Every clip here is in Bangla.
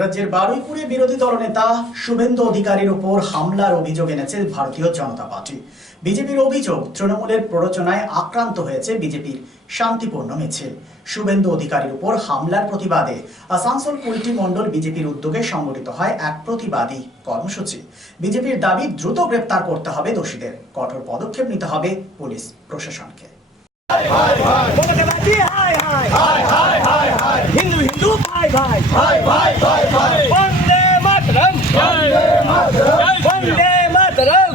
রাজ্যের বারুইপুরে বিরোধী দলনেতা শুভেন্দু অধিকারীর উপর হামলার অভিযোগ এনেছে ভারতীয় জনতা পার্টি। বিজেপির অভিযোগ, তৃণমূলের প্ররোচনায় আক্রান্ত হয়েছে বিজেপির শান্তিপূর্ণ মিছিল। শুভেন্দু অধিকারীর উপর হামলার প্রতিবাদে আসানসোল কুলটি মণ্ডল বিজেপির উদ্যোগে সংগঠিত হয় এক প্রতিবাদী কর্মসূচি। বিজেপির দাবি, দ্রুত গ্রেপ্তার করতে হবে দোষীদের, কঠোর পদক্ষেপ নিতে হবে পুলিশ প্রশাসনকে। हिंदू हिंदू भाई भाई भाई भाई भाई भाई वंदे मातरम वंदे मातरम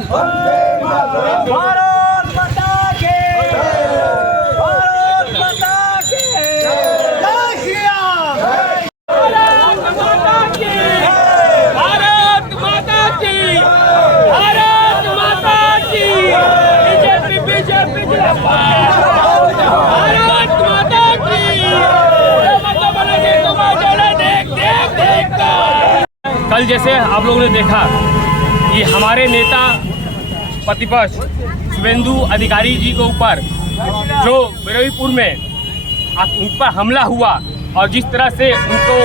भारत माता के जय श्री राम। भारत माता की भारत माता की भारत माता की बीजेपी बीजेपी कल जैसे आप लोगों ने देखा कि हमारे नेता प्रतिपक्ष शुभेंदु अधिकारी जी के ऊपर जो बिरोईपुर में उन पर हमला हुआ और जिस तरह से उनको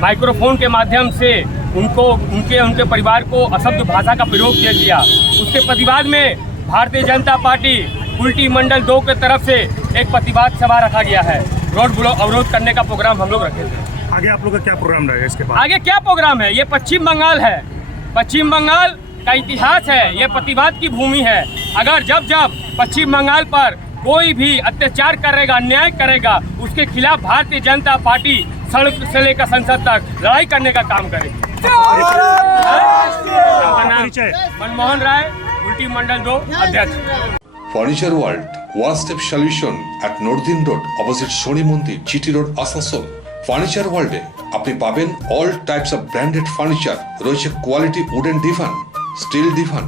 माइक्रोफोन के माध्यम से उनके परिवार को अशब्द भाषा का प्रयोग किया गया, उसके प्रतिवाद में भारतीय जनता पार्टी कुल्टी मंडल 2 की तरफ से एक प्रतिवाद सभा रखा गया है। रोड अवरोध करने का प्रोग्राम हम लोग रखे थे। आगे आप लोग का क्या प्रोग्राम रहेगा इसके बाद? आगे क्या प्रोग्राम है? ये पश्चिम बंगाल है, पश्चिम बंगाल का इतिहास है, ये प्रतिवाद की भूमि है। अगर जब जब पश्चिम बंगाल पर कोई भी अत्याचार करेगा, अन्याय करेगा, उसके खिलाफ भारतीय जनता पार्टी सड़क से लेकर संसद तक लड़ाई करने का काम करेगी। मनमोहन राय, कुल्टी मंडल 2 अध्यक्ष। Furniture World, one step solution at Nordin Road, opposite Shoni Mandir, GT Road, Asansol. Furniture ওয়ার্ল্ডে আপনি পাবেন all types of branded furniture. রয়েছে quality wooden divan, steel divan,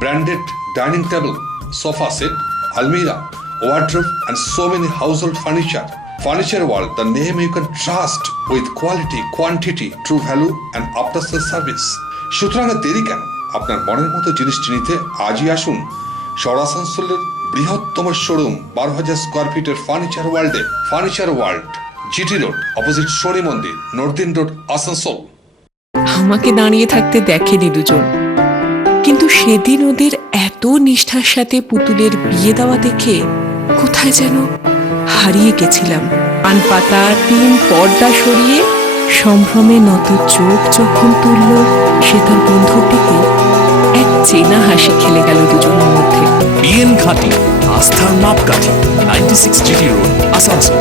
branded dining table, sofa set, আলমিরা, wardrobe and so many household furniture. Furniture world, the name you can trust with quality, quantity, true value and after sale service. সুতরাং দেরি কেন? আপনার মনের মতো জিনিসটি নিতে আজই আসুন শহর আসানসোলের বৃহত্তম শোরুম 12,000 স্কোয়ার ফিটের ফার্নিচার ওয়ার্ল্ডে। Furniture world, GT road, opposite Shani মন্দির, নর্দিন রোড, আসানসোল। আমাকে দাঁড়িয়ে থাকতে দেখেনি দুজন, কিন্তু সেদিন ওদের এত নিষ্ঠার সাথে পুতুলের বিয়ে দেওয়া দেখে কোথায় যেন হারিয়ে গেছিলাম। পান পাতা টিন পর্দা সরিয়ে সম্ভ্রমে নত চোখ যখন তুলল, সে তার বন্ধুর দিকে এক চেনা হাসি খেলে গেল দুজনের মধ্যে। বিএন ঘাটি, আস্থার মাপকাঠি, 96 জিটি রোড, আসানসোল।